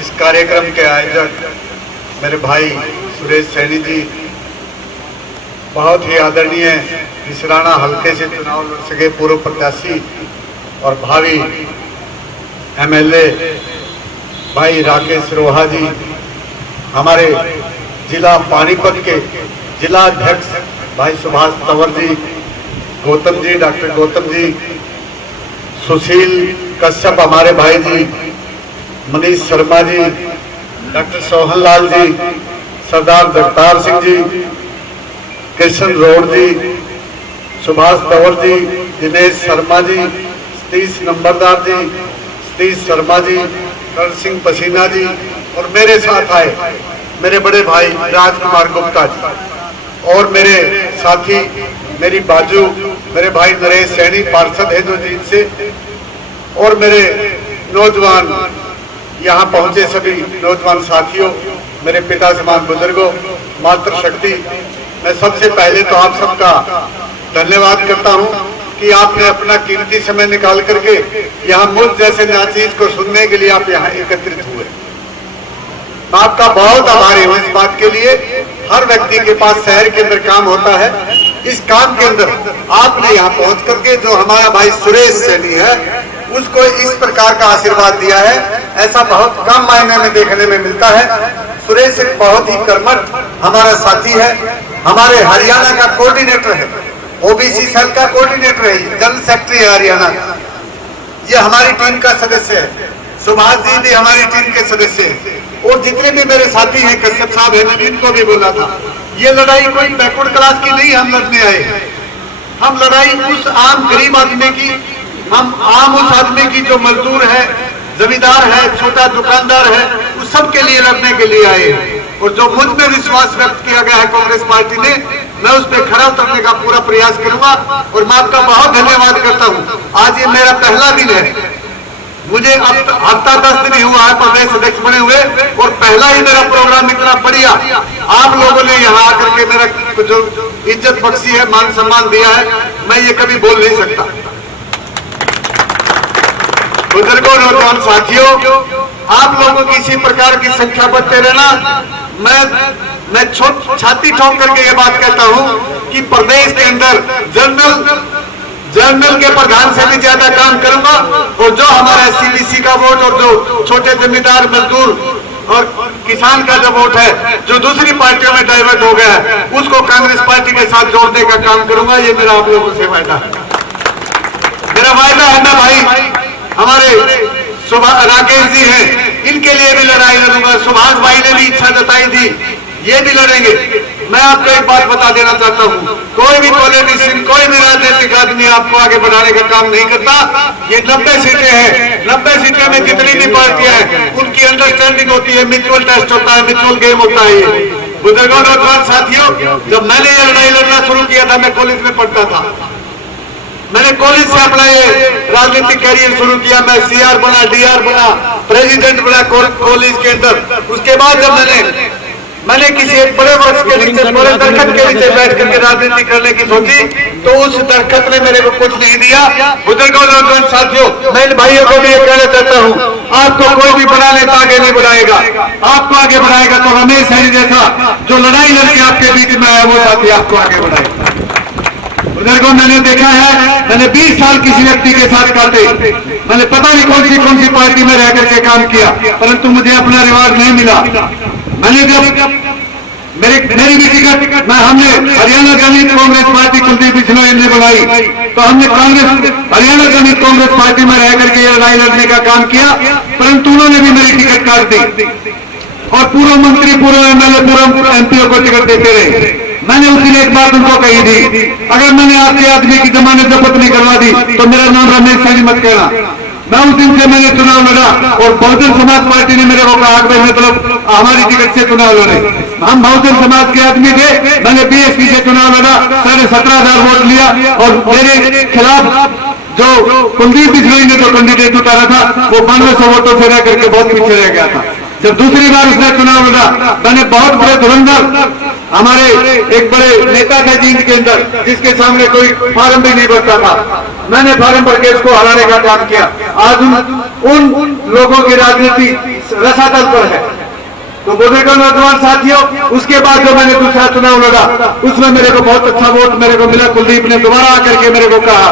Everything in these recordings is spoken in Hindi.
इस कार्यक्रम के आयोजक मेरे भाई सुरेश सैनी जी, बहुत ही आदरणीय इसराना हल्के से चुनाव लड़ सके पूर्व प्रत्याशी और भावी एमएलए भाई राकेश रोहा जी, हमारे जिला पानीपत के जिला अध्यक्ष भाई सुभाष तंवर जी, गौतम जी, डॉक्टर गौतम जी, सुशील कश्यप हमारे भाई जी, मनीष शर्मा जी, डॉक्टर सोहन लाल जी, सरदार जगतार सिंह जी, कृष्ण रोड जी, सुभाष तंवर जी, दिनेश शर्मा जी, सतीश नंबरदार जी, सतीश शर्मा जी, करण सिंह पसीना जी और मेरे साथ आए मेरे बड़े भाई राजकुमार गुप्ता जी और मेरे साथी मेरी बाजू मेरे भाई नरेश सैनी पार्षद है जो जीत से, और मेरे नौजवान यहाँ पहुंचे सभी नौजवान साथियों, मेरे पिता समान बुजुर्गों, मातृशक्ति, मैं सबसे पहले तो आप सबका धन्यवाद करता हूँ कि आपने अपना कीमती समय निकाल करके यहाँ मुझ जैसे नाचीज को सुनने के लिए आप यहाँ एकत्रित हुए। मैं आपका बहुत आभारी हूँ इस बात के लिए। हर व्यक्ति के पास शहर के अंदर काम होता है, इस काम के अंदर आपने यहाँ पहुंच करके जो हमारा भाई सुरेश सैनी है उसको इस प्रकार का आशीर्वाद दिया है, ऐसा बहुत कम मायने में देखने में मिलता है। सुरेश एक बहुत ही कर्मठ हमारा साथी है, हमारे हरियाणा का कोऑर्डिनेटर है, ओबीसी सेल का कोऑर्डिनेटर है, जनरल सेक्रेटरी है हरियाणा का, ये हमारी टीम का सदस्य है। सुभाष जी भी हमारी टीम के सदस्य हैं और जितने भी मेरे साथी हैं, कश्यप साहब है, मैंने इनको भी बोला था, ये लड़ाई कोई बैकवर्ड क्लास की नहीं हम लड़ने आए, हम लड़ाई उस आम गरीब आदमी की, हम आम उस आदमी की जो मजदूर है, जमींदार है, छोटा दुकानदार है, उस सब के लिए लड़ने के लिए आए। और जो मुझ में विश्वास व्यक्त किया गया है कांग्रेस पार्टी ने, मैं उस पर खरा उतरने का पूरा प्रयास करूंगा और मैं आपका बहुत धन्यवाद करता हूं। आज ये मेरा पहला दिन है, मुझे अब हफ्ता 10 दिन ही हुआ है प्रदेश अध्यक्ष बने हुए और पहला ही मेरा प्रोग्राम इतना बढ़िया आप लोगों ने यहाँ आकर के मेरा जो इज्जत बख्शी है, मान सम्मान दिया है, मैं ये कभी बोल नहीं सकता। बुजुर्गों, नौजवान साथियों, आप लोगों की इसी प्रकार की संख्या बढ़ते रहना। मैं छाती ठोक करके ये बात कहता हूँ कि प्रदेश के अंदर जनरल के प्रधान से भी ज्यादा काम करूंगा और जो हमारा एससीबीसी का वोट और जो छोटे जमींदार मजदूर और किसान का जो वोट है जो दूसरी पार्टियों में डाइवर्ट हो गया है, उसको कांग्रेस पार्टी के साथ जोड़ने का काम करूंगा। ये मेरा आप लोगों से वायदा है, मेरा वायदा है। मैं भाई हमारे राकेश जी हैं, इनके लिए भी लड़ाई लड़ूंगा। सुभाष भाई ने भी इच्छा जताई थी, ये भी लड़ेंगे। मैं आपको एक बात बता देना चाहता हूँ, कोई भी पॉलिटिशियन, कोई भी राजनीतिक आदमी आपको आगे बढ़ाने का काम नहीं करता। ये 90 सीटें हैं, 90 सीटें में जितनी भी पार्टियां हैं उनकी अंडरस्टैंडिंग होती है, म्यूचुअल टेस्ट होता है, म्यूचुअल गेम होता है। बुजुर्गों, नौजवान साथियों, जब मैंने ये लड़ाई लड़ना शुरू किया था, मैं कॉलेज में पढ़ता था, मैंने कॉलेज से अपना ये राजनीतिक कैरियर शुरू किया। मैं सीआर बना, डीआर बना, प्रेसिडेंट बना कॉलेज के अंदर। उसके बाद जब मैंने किसी एक बड़े वृक्ष के नीचे, बड़े दरख्त के नीचे बैठ करके राजनीति करने की सोची, तो उस दरख्त ने मेरे को कुछ नहीं दिया। बुजुर्गों, नौजवान साथियों, मैं इन भाइयों को भी ये कहना चाहता हूँ, आपको कोई भी बड़ा नेता आगे नहीं बढ़ाएगा, आपको आगे बढ़ाएगा तो रमेश सैनी जैसा जो लड़ाई लड़के आपके बीच में आया वो साथी आपको आगे बढ़ाएगा। बुजुर्गों, मैंने देखा है, मैंने 20 साल किसी व्यक्ति के साथ काटे, मैंने पता नहीं कौन सी पार्टी में रह करके काम किया, परंतु मुझे अपना रिवाज नहीं मिला। मैंने जब मेरी भी टिकट हमने हरियाणा दलित कांग्रेस पार्टी कुलदीप बिश्नोई ने बनाई, तो हमने हरियाणा दलित कांग्रेस पार्टी में रह करके ये लड़ाई लड़ने का काम किया, परंतु उन्होंने भी मेरी टिकट काट दी और पूर्व मंत्री, पूर्व एमएलए, पूर्व एमपीओ को टिकट देते रहे। मैंने उस दिन एक बात उनको कही थी, अगर मैंने आपके आदमी की जमानत जब्त नहीं करवा दी तो मेरा नाम रमेश सैनी मत कहना। मैं उस दिन से मैंने चुनाव लड़ा और बहुजन समाज पार्टी ने मेरे को कहा कि मतलब हमारी टिकट से चुनाव लड़े। हम बहुजन समाज के आदमी थे, मैंने बीएसपी से चुनाव लड़ा, 17,500 वोट लिया और मेरे खिलाफ जो कुलदीप बिश्नोई ने जो कैंडिडेट उतारा था वो 1200 वोटों से रह करके बहुत पीछे रह गया था। जब दूसरी बार उसने चुनाव लड़ा, मैंने बहुत बड़े धुरंधर हमारे एक बड़े नेता थे जींद के अंदर, जिसके सामने कोई फार्म भी नहीं भरता था, मैंने फार्म भर के इसको हराने का काम किया। आज उन लोगों की राजनीति रसातल पर है। तो बुजुर्गों नौजवान साथियों, उसके बाद जो मैंने दूसरा चुनाव लड़ा उसमें मेरे को बहुत अच्छा वोट मेरे को मिला। कुलदीप ने दोबारा आकर के मेरे को कहा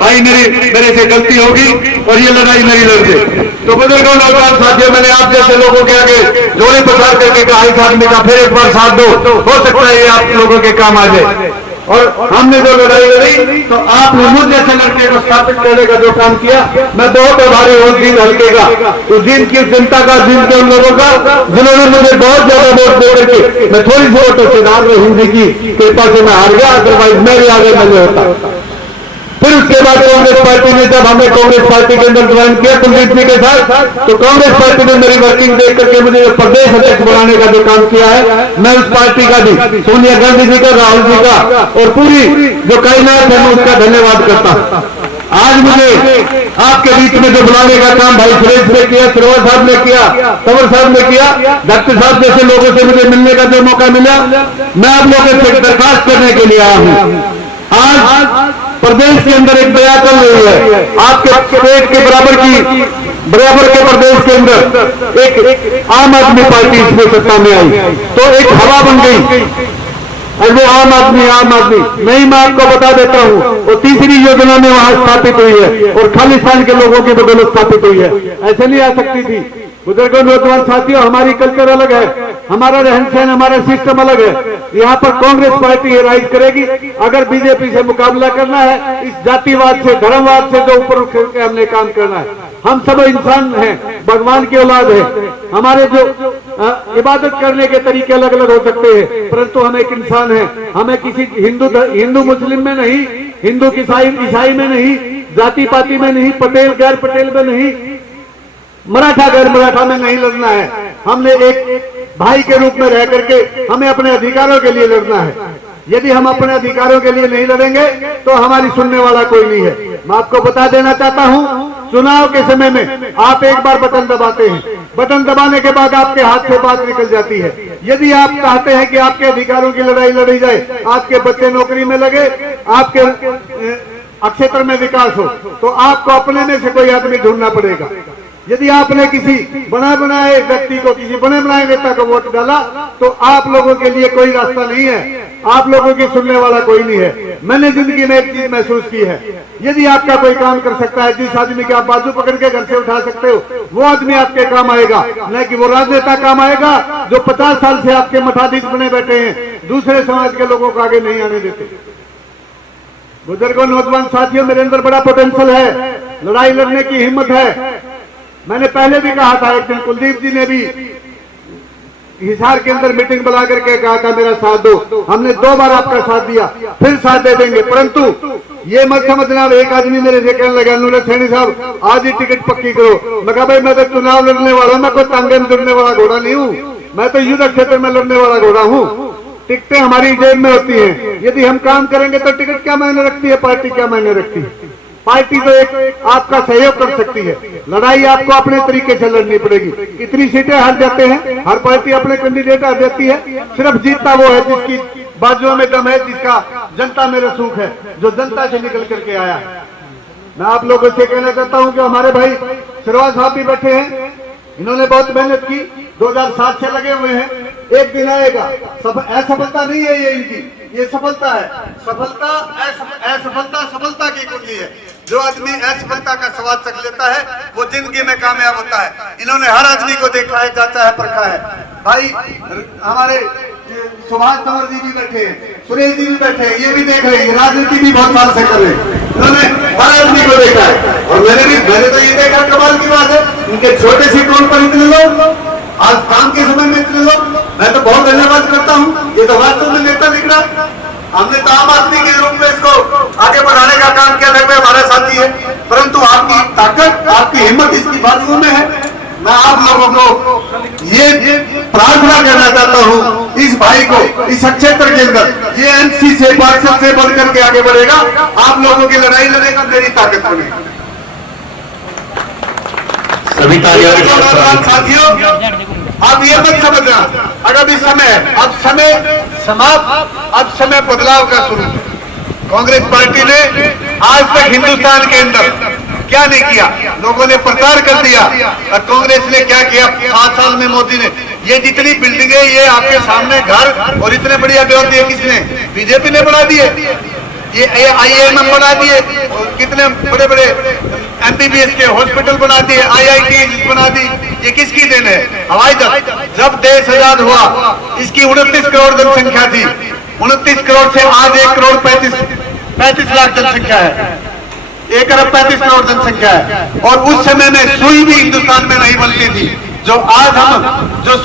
भाई मेरे से गलती होगी और ये लड़ाई नहीं लड़ दे। तो बुजुर्गों नौजवान साथियों, मैंने आप जैसे लोगों के आगे जोड़े पसार करके कहा इस आदमी का फिर एक बार साथ दो, हो सकता है ये आप लोगों के काम आ जाए। और हमने जो लड़ाई लड़ी तो आपने मुझ जैसे लड़के को स्थापित करने का जो काम किया, मैं बहुत आभारी हूँ दिन हल्के का, उस दिन की जनता का, दिन के उन लोगों का जिन्होंने मुझे बहुत ज्यादा वोट दे करके, मैं थोड़ी सी वोटों से हार रही हिंदी की कृपा से मैं हार गया, अदरवाइज मेरे आगे मैंने होता। फिर उसके बाद कांग्रेस पार्टी ने जब हमें कांग्रेस पार्टी के अंदर ज्वाइन किया कुलदीप जी के साथ, तो कांग्रेस पार्टी ने मेरी वर्किंग देख करके मुझे प्रदेश अध्यक्ष बनाने का जो काम किया है, मैं उस पार्टी का भी, सोनिया गांधी जी का, राहुल जी का और पूरी जो कायनात है मैं उसका धन्यवाद करता हूं। आज मुझे आपके बीच में जो बुलाने का काम भाई सुरेश ने किया, सरोवर साहब ने किया, तंवर साहब ने किया, डॉक्टर साहब जैसे लोगों से मुझे मिलने का जो मौका मिला, मैं आप लोगों से दरखास्त करने के लिए आया हूं। आज प्रदेश के अंदर एक दया चल रही है, आपके पेट के बराबर के प्रदेश के अंदर एक आम आदमी पार्टी इसमें सत्ता में आई, तो एक हवा बन गई और वो आम आदमी नहीं, मैं आपको बता देता हूँ, वो तीसरी योजना में वहां स्थापित हुई है और खालिस्तान के लोगों की बदौलत स्थापित हुई है, ऐसे नहीं आ सकती थी। बुजुर्गों नौजवान साथियों, हमारी कल्चर अलग है, हमारा रहन सहन, हमारा सिस्टम अलग है। यहाँ पर कांग्रेस पार्टी राइज करेगी। अगर बीजेपी से मुकाबला करना है, इस जातिवाद से, धर्मवाद से जो ऊपर उठ के हमने काम करना है, हम सब इंसान हैं, भगवान की औलाद है। हमारे जो इबादत करने के तरीके अलग अलग हो सकते हैं, परंतु हम एक इंसान हैं। हमें किसी हिंदू मुस्लिम में नहीं, हिंदू ईसाई में नहीं, जाति पाति में नहीं, पटेल गैर पटेल में नहीं, मराठा गैर मराठा में नहीं लड़ना है। हमने एक भाई के रूप में रह करके हमें अपने अधिकारों के लिए लड़ना है। यदि हम अपने अधिकारों के लिए नहीं लड़ेंगे तो हमारी सुनने वाला कोई नहीं है। मैं आपको बता देना चाहता हूं, चुनाव के समय में आप एक बार बटन दबाते हैं, बटन दबाने के बाद आपके हाथ से बात निकल जाती है। यदि आप चाहते हैं कि आपके अधिकारों की लड़ाई लड़ी जाए, आपके बच्चे नौकरी में लगे, आपके क्षेत्र में विकास हो, तो आपको अपने में से कोई आदमी ढूंढना पड़ेगा। यदि आपने किसी बना बनाए व्यक्ति को, किसी बने बनाए नेता को वोट डाला, तो आप लोगों के लिए कोई रास्ता नहीं है, आप लोगों की सुनने वाला कोई नहीं है। मैंने जिंदगी में एक चीज महसूस की है, यदि आपका कोई काम कर सकता है, जिस आदमी के आप बाजू पकड़ के घर से उठा सकते हो, वो आदमी आपके काम आएगा, न कि वो राजनेता काम आएगा जो 50 साल से आपके मठाधीश बने बैठे हैं, दूसरे समाज के लोगों को आगे नहीं आने देते। बुजुर्गों नौजवान साथियों, मेरे अंदर बड़ा पोटेंशियल है, लड़ाई लड़ने की हिम्मत है। मैंने पहले भी कहा था, एक दिन कुलदीप जी ने भी हिसार के अंदर मीटिंग बुला करके कहा था मेरा साथ दो, हमने 2 बार आपका साथ दिया, फिर साथ दे देंगे। परंतु ये मत समझना, एक आदमी मेरे से कहने लगा, नुरे सैनी साहब आज ही टिकट पक्की करो। मैं कहा भाई मैं तो चुनाव लड़ने वाला, मैं कोई तांगे में जुड़ने वाला घोड़ा नहीं हूँ, मैं तो युद्ध क्षेत्र में लड़ने वाला घोड़ा हूँ। टिकटें हमारी जेब में होती हैं, यदि हम काम करेंगे तो टिकट क्या मायने रखती है, पार्टी क्या मायने रखती है। पार्टी तो एक आपका सहयोग कर सकती है, लड़ाई आपको अपने तरीके से लड़नी पड़ेगी। कितनी सीटें हार जाते हैं, हर पार्टी अपने कैंडिडेट हार जाती है, सिर्फ जीतता वो है जिसकी बाजुओं में दम है, जिसका जनता में रसूख है, जो जनता से निकल करके आया है। मैं आप लोगों से कहना चाहता हूं कि हमारे भाई सरोवर साहब भी बैठे हैं, इन्होंने बहुत मेहनत की, 2007 से लगे हुए हैं। एक दिन आएगा, असफलता नहीं है ये इनकी, ये सफलता है। सफलता असफलता सफलता की कुंजी है। जो आदमी असफलता का स्वाद चख लेता है वो जिंदगी में कामयाब होता है। इन्होंने हर आदमी को देखा है, जांचा है, परखा है। भाई हमारे सुभाष तंवर जी भी बैठे हैं, सुरेश जी भी बैठे हैं, ये भी देख रहे हैं, राजनीति भी बहुत साल से कर रहे हैं, इन्होंने हर आदमी को देखा है। और मैंने तो ये देखा, कमाल की बात है, इनके छोटे से टोल पर इतने लोग, आज काम के समय में इतने लोग, मैं तो बहुत धन्यवाद करता हूँ। ये तो वास्तव में नेता दिख रहा। हमने तो आम आदमी के रूप में इसको आगे बढ़ाने का काम किया, लगभग हमारा साथी है, परंतु आपकी ताकत, आपकी हिम्मत इसकी बाजुओं में है। मैं आप लोगों को ये प्रार्थना करना चाहता हूँ, इस भाई को इस क्षेत्र के अंदर ये एमसी से, पार्षद से बढ़कर के आगे बढ़ेगा, आप लोगों की लड़ाई लड़ेगा, मेरी ताकत बनेगी। सभी साथियों, अब ये मत समझना अगर इस समय, अब समय समाप्त, अब समय बदलाव का शुरू। कांग्रेस पार्टी ने आज तक हिंदुस्तान के अंदर क्या नहीं किया? लोगों ने प्रचार कर दिया। और कांग्रेस ने क्या किया 7 साल में? मोदी ने ये जितनी बिल्डिंगें, ये आपके सामने घर और इतने बढ़िया व्यवस्था दिए, किसने? बीजेपी ने बना दिए। ये IIM बना दिए, कितने बड़े बड़े MBBS के हॉस्पिटल बना दिए, IIT बना दी। ये किसकी देन है? हवाई जहाज। जब देश आजाद हुआ, इसकी 29 करोड़ जनसंख्या थी। 29 करोड़ से आज 1 करोड़ 35 लाख जनसंख्या है। 1 अरब 35 करोड़ जनसंख्या है। और उस समय में सुई भी हिंदुस्तान में नहीं बनती थी। जो आज हम जो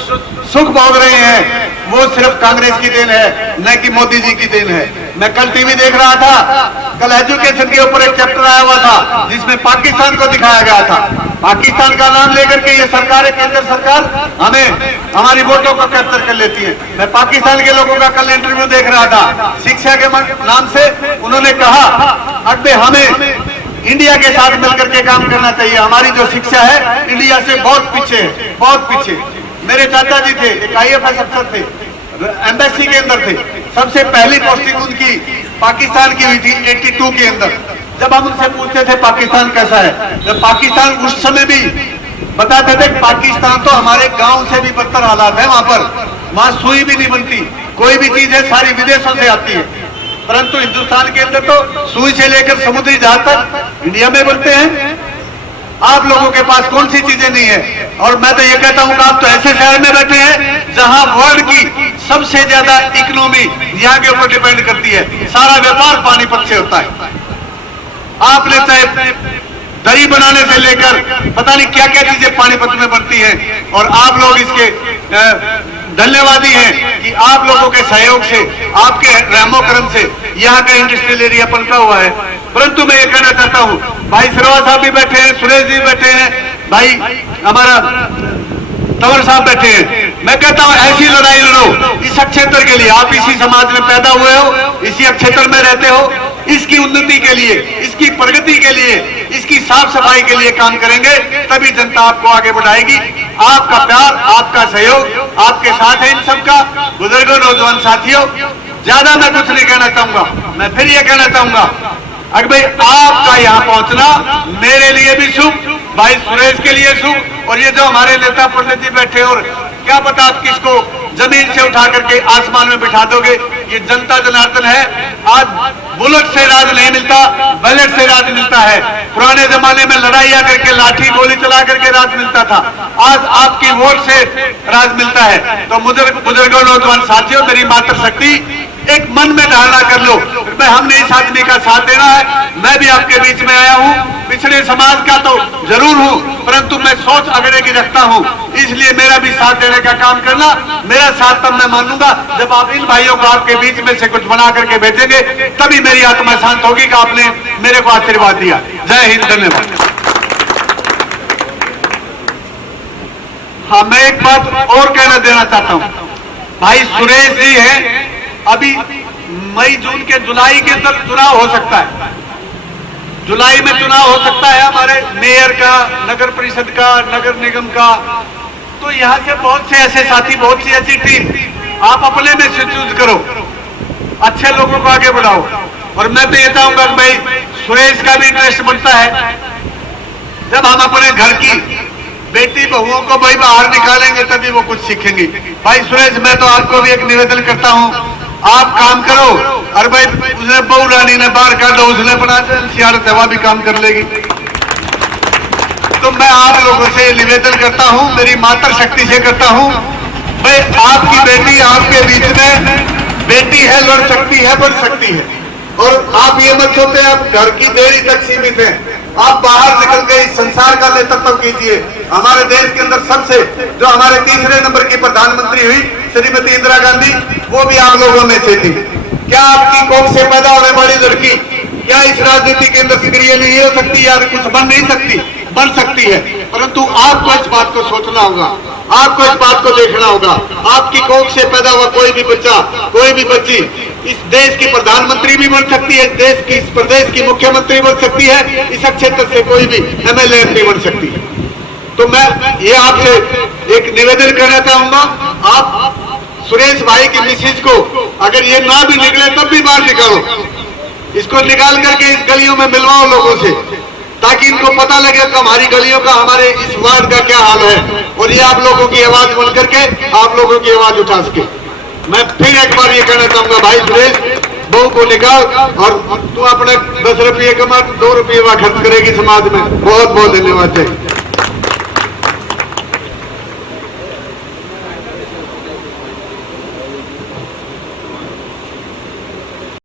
सुख भोग रहे हैं वो सिर्फ कांग्रेस की देन है, न कि मोदी जी की देन है। मैं कल टीवी देख रहा था, कल एजुकेशन के ऊपर एक चैप्टर आया हुआ था जिसमें पाकिस्तान को दिखाया गया था। पाकिस्तान का नाम लेकर के ये सरकार है, केंद्र सरकार, हमें हमारी वोटों को कैप्चर कर लेती है। मैं पाकिस्तान के लोगों का कल इंटरव्यू देख रहा था, शिक्षा के नाम से उन्होंने कहा अबे हमें इंडिया के साथ मिलकर के काम करना चाहिए। हमारी जो शिक्षा है इंडिया से बहुत पीछे है, बहुत पीछे। मेरे चाचा जी थे, एक IFS अफसर थे, एम्बेसी के अंदर थे। सबसे पहली पोस्टिंग उनकी पाकिस्तान की हुई थी 82 के अंदर। जब हम उनसे पूछते थे पाकिस्तान कैसा है, जब पाकिस्तान उस समय भी बताते थे पाकिस्तान तो हमारे गांव से भी बदतर हालात है। वहां सुई भी नहीं बनती, कोई भी चीज है सारी विदेशों से आती है। परंतु हिंदुस्तान के अंदर तो सुई से लेकर समुद्री जहाज तक इंडिया में बनते हैं। आप लोगों के पास कौन सी चीजें नहीं है? और मैं तो ये कहता हूं कि आप तो ऐसे शहर में बैठे हैं जहां वर्ल्ड की सबसे ज्यादा इकोनॉमी यहाँ के ऊपर डिपेंड करती है। सारा व्यापार पानीपत से होता है। आपने चाहे दरी बनाने से लेकर पता नहीं क्या क्या चीजें पानीपत में बनती हैं। और आप लोग इसके धन्यवादी हैं कि आप लोगों के सहयोग से, आपके रहमो करम से यहाँ का इंडस्ट्रियल एरिया पनपा हुआ है। परंतु मैं ये कहना चाहता हूँ, भाई सरवा साहब भी बैठे हैं, सुरेश जी बैठे हैं, भाई हमारा तंवर साहब बैठे हैं। मैं कहता हूँ ऐसी लड़ाई लड़ो इस क्षेत्र के लिए। आप इसी समाज में पैदा हुए हो, इसी क्षेत्र में रहते हो, इसकी उन्नति के लिए, इसकी प्रगति के लिए, इसकी साफ सफाई के लिए काम करेंगे, तभी जनता आपको आगे बढ़ाएगी। आपका प्यार, आपका सहयोग आपके साथ है। इन सबका बुजुर्गों, नौजवान साथियों, ज्यादा मैं कुछ नहीं कहना चाहूंगा। मैं फिर ये कहना चाहूंगा, अगर भाई आपका यहाँ पहुंचना मेरे लिए भी शुभ, भाई सुरेश के लिए शुभ, और ये जो हमारे नेता पंडित जी बैठे, और क्या पता आप किसको जमीन से उठा करके आसमान में बिठा दोगे। ये जनता जनार्दन है। आज बुलेट से राज नहीं मिलता, बैलेट से राज मिलता है। पुराने जमाने में लड़ाइयां करके, लाठी गोली चला करके राज मिलता था। आज आपकी वोट से राज मिलता है। तो बुजुर्गों, नौजवान साथियों, मेरी मातृशक्ति एक मन में धारणा कर लो, मैं हमने इस आदमी का साथ देना है। मैं भी आपके बीच में आया हूँ, पिछड़े समाज का तो जरूर हूँ, परंतु मैं सोच अगड़े की रखता हूँ। इसलिए मेरा भी साथ देने का काम करना। मेरा साथ तब मैं मानूंगा जब आप इन भाइयों को आपके बीच में से कुछ बना करके भेजेंगे, तभी मेरी आत्मा शांत होगी कि आपने मेरे को आशीर्वाद दिया। जय हिंद, धन्यवाद। हाँ, मैं एक बात और कहना देना चाहता हूँ। भाई सुरेश जी हैं, अभी मई जून के जुलाई के अंदर चुनाव हो सकता है। जुलाई में चुनाव हो सकता है हमारे मेयर का, नगर परिषद का, नगर निगम का। तो यहाँ से बहुत से ऐसे साथी, बहुत सी ऐसी टीम आप अपने में से चूज करो, अच्छे लोगों को आगे बढ़ाओ। और मैं तो ये चाहूंगा कि भाई सुरेश का भी इंटरेस्ट बनता है। जब हम अपने घर की बेटी बहुओं को भाई बाहर निकालेंगे तभी वो कुछ सीखेंगे। भाई सुरेश, मैं तो आपको भी एक निवेदन करता हूँ, आप काम करो। और भाई उसने बहू रानी ने बाहर कर दो, उसने बना सियारत है, वह भी काम कर लेगी। तो मैं आप लोगों से निवेदन करता हूँ, मेरी मातृशक्ति से करता हूँ, भाई आपकी बेटी आपके बीच में बेटी है, लड़ सकती है, बढ़ सकती है। और आप ये मत सोचते आप घर की देरी तक सीमित हैं। आप बाहर निकल के इस संसार का नेतृत्व कीजिए। हमारे देश के अंदर सबसे जो हमारे तीसरे नंबर की प्रधानमंत्री हुई श्रीमती इंदिरा गांधी, वो भी आप लोगों में से थी। क्या आपकी कोख से पैदा होने वाली लड़की क्या इस राजनीति के अंदर सक्रिय नहीं हो सकती या कुछ बन नहीं सकती? बन सकती है, परंतु आपको इस बात को सोचना होगा, आपको इस बात को देखना होगा। आपकी कोख से पैदा हुआ कोई भी बच्चा, कोई भी बच्ची इस देश की प्रधानमंत्री भी बन सकती है, देश की, इस प्रदेश की मुख्यमंत्री बन सकती है, इस क्षेत्र से कोई भी MLA MP बन सकती है। तो मैं ये आपसे एक निवेदन करना चाहूंगा, आप सुरेश भाई की मिसेज को अगर ये ना भी निकले तब भी बाहर निकालो, इसको निकाल करके इस गलियों में मिलवाओ लोगों से। ताकि इनको पता लगे कि हमारी गलियों का, हमारे इस वार्ड का क्या हाल है, और ये आप लोगों की आवाज बोल करके आप लोगों की आवाज उठा सके। मैं फिर एक बार ये कहना चाहूंगा, भाई सुरेश, बहू को निकाल और तू अपने 10 रुपये कमा, 2 रुपये वहां खर्च करेगी समाज में। बहुत बहुत धन्यवाद।